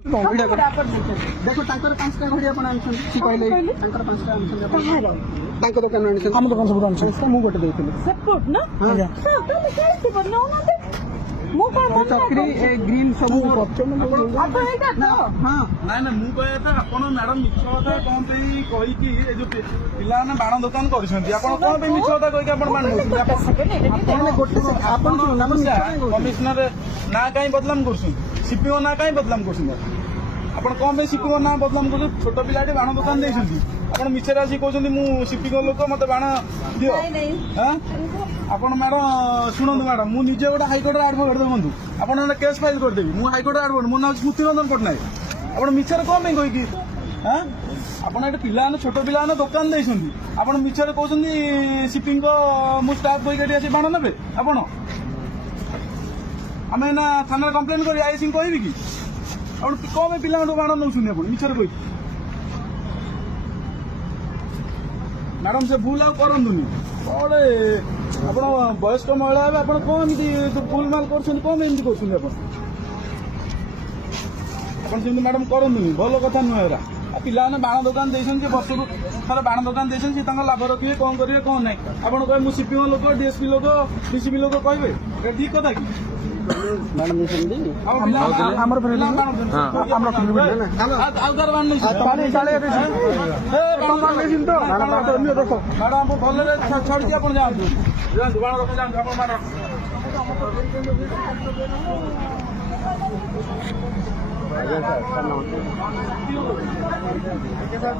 देखो तांकर 5टा घड़ी आपण आनछन सी कहले तांकर 5टा आनछन तांकर दुकान आनछन हम दुकान सब आनछन मु गोटे देथिले सपोर्ट ना हां तो कैसे बनना ना मु का चक्री ग्रिल सब पछन अब एटा तो हां ନାଇଁ ନାଇଁ ମୁଁ କହିବା କଥା ଆପଣ ମ୍ୟାଡମ ମିଛ କଥା କଣ ପାଇଁ କହିକି ଏ ଯୋଉ ପିଲାମାନେ ବାଣ ଦୋକାନ କରୁଛନ୍ତି ଆପଣ କଣ ପାଇଁ ମିଛ କଥା କହିକି ଆପଣ ବାଣ ଦଉଛନ୍ତି ଆପଣ ଗୋଟେ ଆପଣ କମିଶନର ନା କାଇଁ ବଦନାମ କରୁଛନ୍ତି ସିପିଓ ନା କାଇଁ ବଦନାମ କରୁଛନ୍ତି ଆପଣ କଣ ପାଇଁ ସିପିଓ ନା ବଦନାମ କରୁଛନ୍ତି ଛୋଟ ପିଲାଟି ବାଣ ଦୋକାନ ଦେଇଛନ୍ତି ଆପଣ ମିଛରେ ଆସି କହୁଛନ୍ତି ମୁଁ ସିପିଓ ଲୋକ ମତେ ବାଣ ଦିଅ ହଁ ଆପଣ ମ୍ୟାଡମ ଶୁଣନ୍ତୁ ମ୍ୟାଡମ ମୁଁ ନିଜେ ଗୋଟେ ହାଇକୋର୍ଟର ଆଡଭୋକେଟ ଦେଖନ୍ତୁ ଆପଣ ଗୋଟେ କେସ୍ ଫାଇଲ କରିଦେବି ମୁଁ ହାଇକୋର୍ଟର ଆଡଭୋକେଟ ମୋ ନାଁ ସ୍ମୃତି ରଞ୍ଜନ ପଟ୍ଟନାୟକ ଆପଣ ମିଛରେ କଣ ପାଇଁ କହିକି ହଁ ଆପଣ ଏଠି ପିଲାମାନେ ଛୋଟ ପିଲାମାନେ ଦୋକାନ ଦେଇଛନ୍ତି ଆପଣ ମିଛରେ କହୁଛନ୍ତି ସିପିଙ୍କ ମୁଁ ଷ୍ଟାଫ୍ କହିକି ଏଠି ଆସି ବାଣ ନେବେ ଆପଣ ଆମେ ଏଇନା ଥାନାରେ କମ୍ପ୍ଲେନ କରି ଆଇସିଙ୍କୁ କହିବି କି ଆପଣ କଣ ପାଇଁ ପିଲାମାନଙ୍କୁ ବାଣ ନେଉଛନ୍ତି ଆପଣ ମିଛରେ କହିକି ମ୍ୟାଡମ ସେ ଭୁଲ ଆଉ କରନ୍ତୁନି କଣ ଆପଣ ବୟସ୍କ ମହିଳା ହେବେ ଆପଣ କଣ ଏମିତି ଭୁଲ ମାଲ କରୁଛନ୍ତି କଣ ଏମିତି କରୁଛନ୍ତି ଆପଣ ଆପଣ ସେମିତି ମ୍ୟାଡମ କରନ୍ତୁନି ଭଲ କଥା ନୁହେଁ ଏରା ଆଉ ପିଲାମାନେ ବାଣ ଦୋକାନ ଦେଇଛନ୍ତି ଯେ ବର୍ଷକୁ ଥରେ ବାଣ ଦୋକାନ ଦେଇଛନ୍ତି ସେ ତାଙ୍କ ଲାଭ ରଖିବେ କଣ କରିବେ କଣ ନାହିଁ ଆପଣ କହିବେ ମୁଁ ସିପିଓ ଲୋକ ଡିଏସପି ଲୋକ ଡିସିପି ଲୋକ କହିବେ ଏଟା ଠିକ କଥା କି मैडम निसंदी ଆମର और फिर हम लोग ଆଉ ତାର ବାଣ ନେଇଛି पानी चाले ए बाण नहीं तो अन्य देखो ମ୍ୟାଡମ ଆପଣ ଭଲରେ ଛାଡିକି ଆପଣ ଯାଆନ୍ତୁ ଯାଆନ୍ତୁ ବାଣ ରଖି ଯାଆନ୍ତୁ ଆପଣ ବାଣ आज्ञा सर